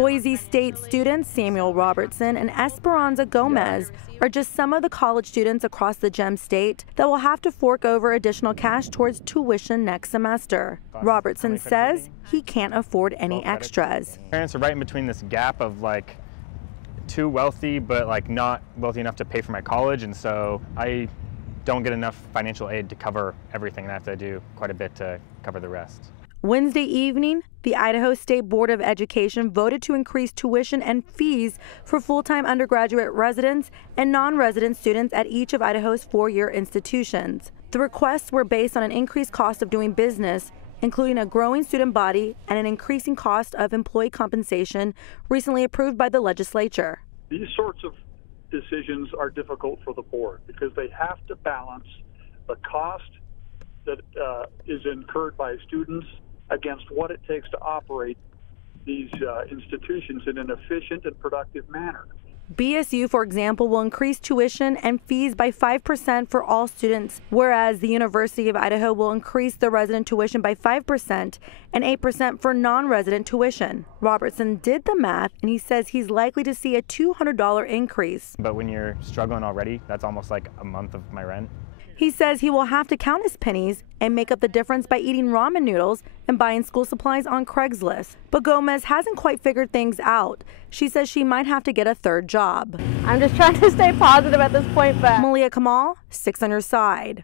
Boise State students Samuel Robertson and Esperanza Gomez are just some of the college students across the Gem State that will have to fork over additional cash towards tuition next semester. Robertson says he can't afford any extras. Parents are right in between this gap of like too wealthy but like not wealthy enough to pay for my college, and so I don't get enough financial aid to cover everything, and I have to do quite a bit to cover the rest. Wednesday evening, the Idaho State Board of Education voted to increase tuition and fees for full-time undergraduate residents and non-resident students at each of Idaho's four-year institutions. The requests were based on an increased cost of doing business, including a growing student body and an increasing cost of employee compensation recently approved by the legislature. These sorts of decisions are difficult for the board because they have to balance the cost that is incurred by students against what it takes to operate these institutions in an efficient and productive manner. BSU, for example, will increase tuition and fees by 5% for all students, whereas the University of Idaho will increase the resident tuition by 5% and 8% for non-resident tuition. Robertson did the math, and he says he's likely to see a $200 increase. But when you're struggling already, that's almost like a month of my rent. He says he will have to count his pennies and make up the difference by eating ramen noodles and buying school supplies on Craigslist. But Gomez hasn't quite figured things out. She says she might have to get a third job. I'm just trying to stay positive at this point, but... Malia Kamal, 6 on Your Side.